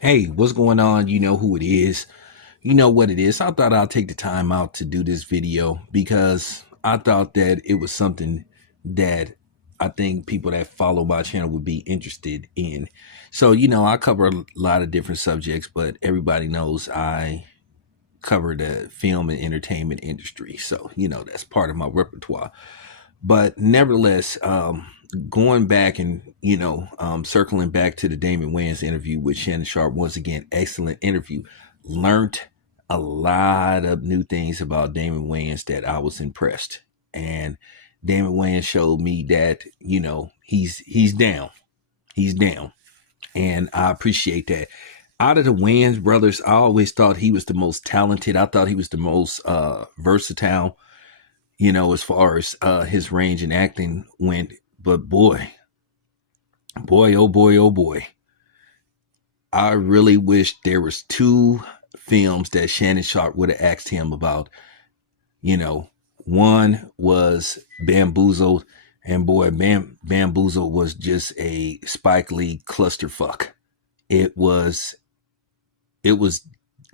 Hey, what's going on? You know who it is. You know what it is. I thought I'll take the time out to do this video because I thought that it was something that I think people that follow my channel would be interested in. So, I cover a lot of different subjects, but everybody knows I cover the film and entertainment industry. So, that's part of my repertoire. But nevertheless, going back and circling back to the Damon Wayans interview with Shannon Sharp, once again, excellent interview. Learned a lot of new things about Damon Wayans that I was impressed. And Damon Wayans showed me that he's down. He's down, and I appreciate that. Out of the Wayans brothers, I always thought he was the most talented. I thought he was the most versatile, as far as his range in acting went. But boy, oh boy, oh boy. I really wish there was two films that Shannon Sharp would have asked him about. One was Bamboozled, and boy, Bamboozled was just a Spike Lee clusterfuck. It was, it was,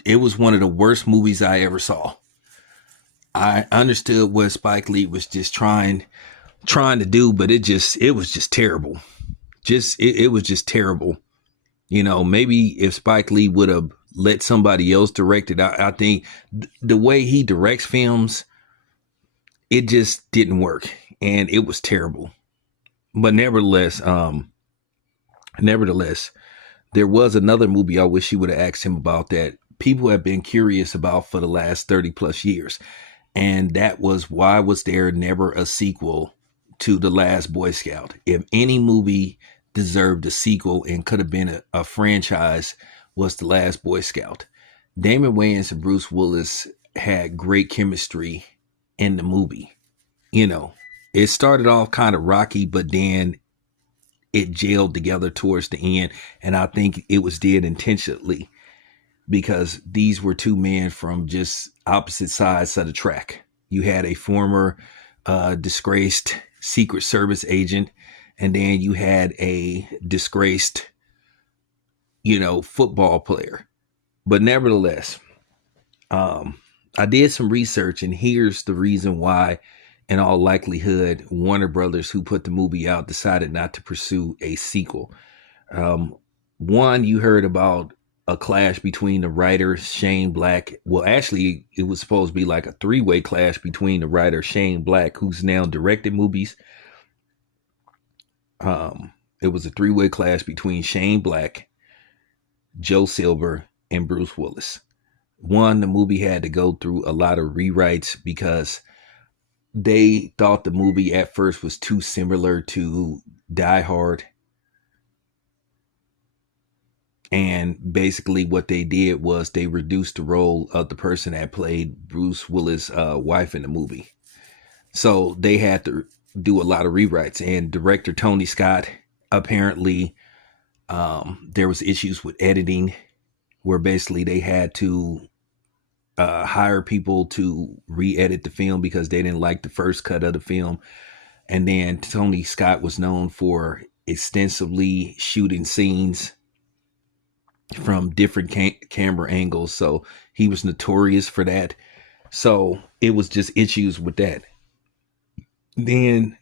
it was one of the worst movies I ever saw. I understood what Spike Lee was just trying to do, but it was just terrible. It was just terrible. Maybe if Spike Lee would have let somebody else direct it, I think the way he directs films, it just didn't work, and it was terrible. But nevertheless, there was another movie I wish he would have asked him about that people have been curious about for the last 30 plus years. And that was, why was there never a sequel to The Last Boy Scout? If any movie deserved a sequel and could have been a franchise, was The Last Boy Scout. Damon Wayans and Bruce Willis had great chemistry in the movie. It started off kind of rocky, but then it gelled together towards the end. And I think it was did intentionally because these were two men from just opposite sides of the track. You had a former disgraced Secret Service agent, and then you had a disgraced, football player. But nevertheless, I did some research, and here's the reason why, in all likelihood, Warner Brothers, who put the movie out, decided not to pursue a sequel. One, you heard about a clash between the writer Shane Black. Well, actually, it was supposed to be like a three-way clash between the writer Shane Black, who's now directed movies. It was a three-way clash between Shane Black, Joe Silver, and Bruce Willis. One, the movie had to go through a lot of rewrites because they thought the movie at first was too similar to Die Hard. And basically what they did was they reduced the role of the person that played Bruce Willis' wife in the movie. So they had to do a lot of rewrites. And director Tony Scott, apparently there was issues with editing where basically they had to hire people to re-edit the film because they didn't like the first cut of the film. And then Tony Scott was known for extensively shooting scenes from different camera angles, so he was notorious for that. So it was just issues with that. Then,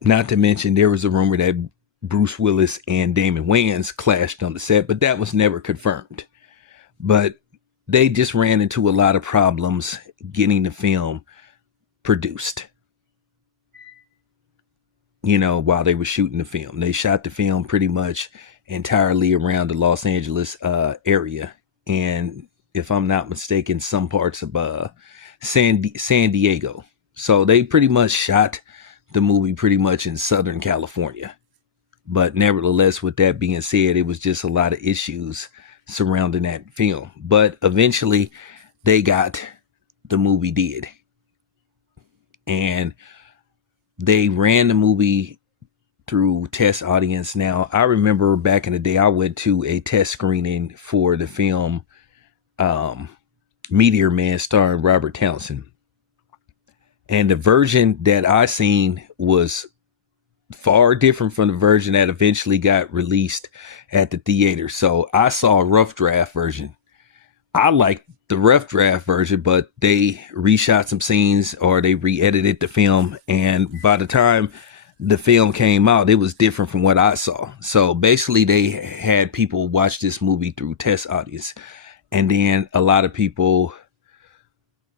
not to mention, there was a rumor that Bruce Willis and Damon Wayans clashed on the set, but that was never confirmed. But they just ran into a lot of problems getting the film produced. While they were shooting the film, they shot the film pretty much entirely around the Los Angeles area, and if I'm not mistaken, some parts of San Diego. So they pretty much shot the movie pretty much in Southern California. But nevertheless, with that being said, it was just a lot of issues surrounding that film. But eventually, they got the movie did, and they ran the movie through test audience. Now, I remember back in the day, I went to a test screening for the film Meteor Man starring Robert Townsend. And the version that I seen was far different from the version that eventually got released at the theater. So I saw a rough draft version. I liked the rough draft version, but they reshot some scenes or they re-edited the film. And by the time the film came out, it was different from what I saw. So basically they had people watch this movie through test audience. And then a lot of people,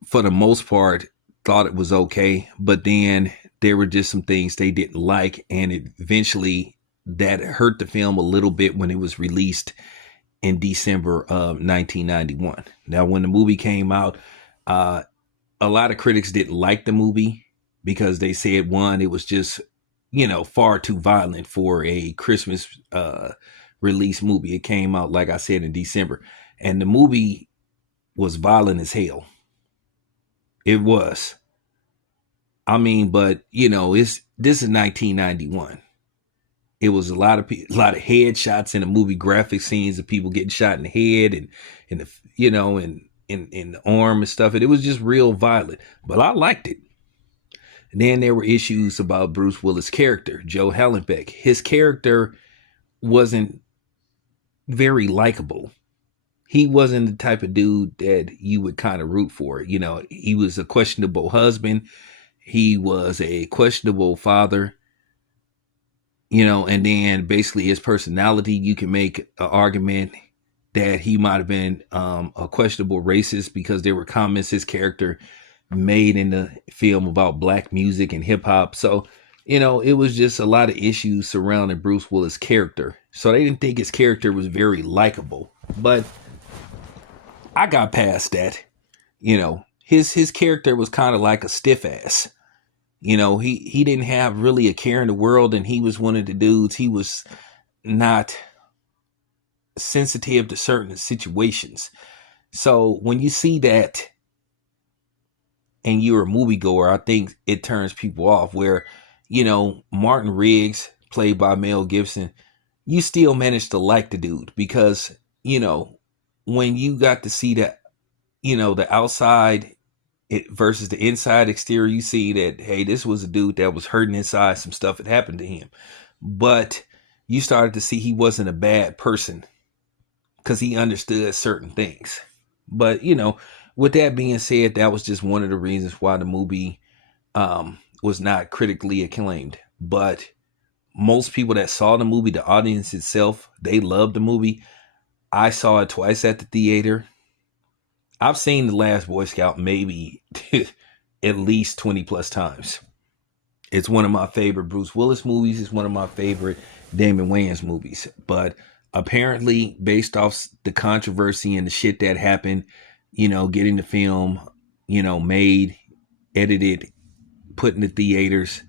for the most part, thought it was okay. But then there were just some things they didn't like. And eventually that hurt the film a little bit when it was released in December of 1991. Now, when the movie came out, a lot of critics didn't like the movie because they said, one, it was just, far too violent for a Christmas release movie. It came out, like I said, in December. And the movie was violent as hell. It was. I mean, but, this is 1991. It was a lot of headshots in the movie, graphic scenes of people getting shot in the head and in the in the arm and stuff. And it was just real violent. But I liked it. And then there were issues about Bruce Willis' character, Joe Hallenbeck. His character wasn't very likable. He wasn't the type of dude that you would kind of root for. He was a questionable husband. He was a questionable father. And then basically his personality, you can make an argument that he might have been a questionable racist because there were comments his character made in the film about black music and hip hop. So, it was just a lot of issues surrounding Bruce Willis' character. So they didn't think his character was very likable. But I got past that. His character was kind of like a stiff ass. He didn't have really a care in the world, and he was one of the dudes. He was not sensitive to certain situations. So when you see that and you're a moviegoer, I think it turns people off. Where, Martin Riggs, played by Mel Gibson, you still managed to like the dude because, when you got to see that, the outside versus the inside exterior, you see that, hey, this was a dude that was hurting inside. Some stuff had happened to him. But you started to see he wasn't a bad person because he understood certain things. But, with that being said, that was just one of the reasons why the movie was not critically acclaimed. But most people that saw the movie, the audience itself, they loved the movie. I saw it twice at the theater. I've seen The Last Boy Scout maybe at least 20 plus times. It's one of my favorite Bruce Willis movies. It's one of my favorite Damon Wayans movies. But apparently, based off the controversy and the shit that happened, getting the film, made, edited, put in the theaters,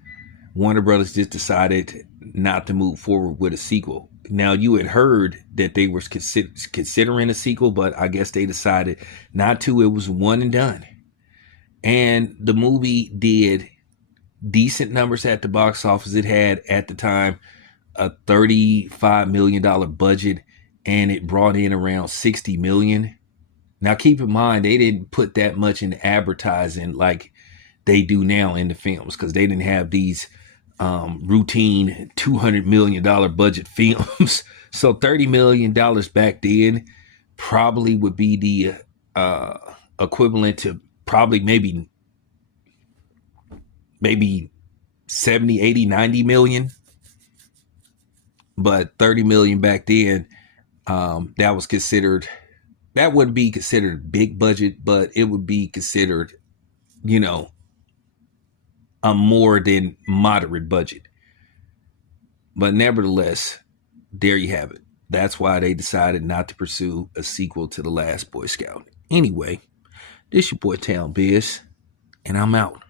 Warner Brothers just decided not to move forward with a sequel. Now, you had heard that they were considering a sequel, but I guess they decided not to. It was one and done. And the movie did decent numbers at the box office. It had, at the time, a $35 million budget, and it brought in around $60 million. Now, keep in mind, they didn't put that much in advertising like they do now in the films because they didn't have these routine $200 million budget films. So $30 million back then probably would be the equivalent to probably maybe 70, 80, 90 million. But 30 million back then, that wouldn't be considered big budget, but it would be considered, a more than moderate budget. But nevertheless, there you have it. That's why they decided not to pursue a sequel to The Last Boy Scout. Anyway, this your boy Town Biz, and I'm out.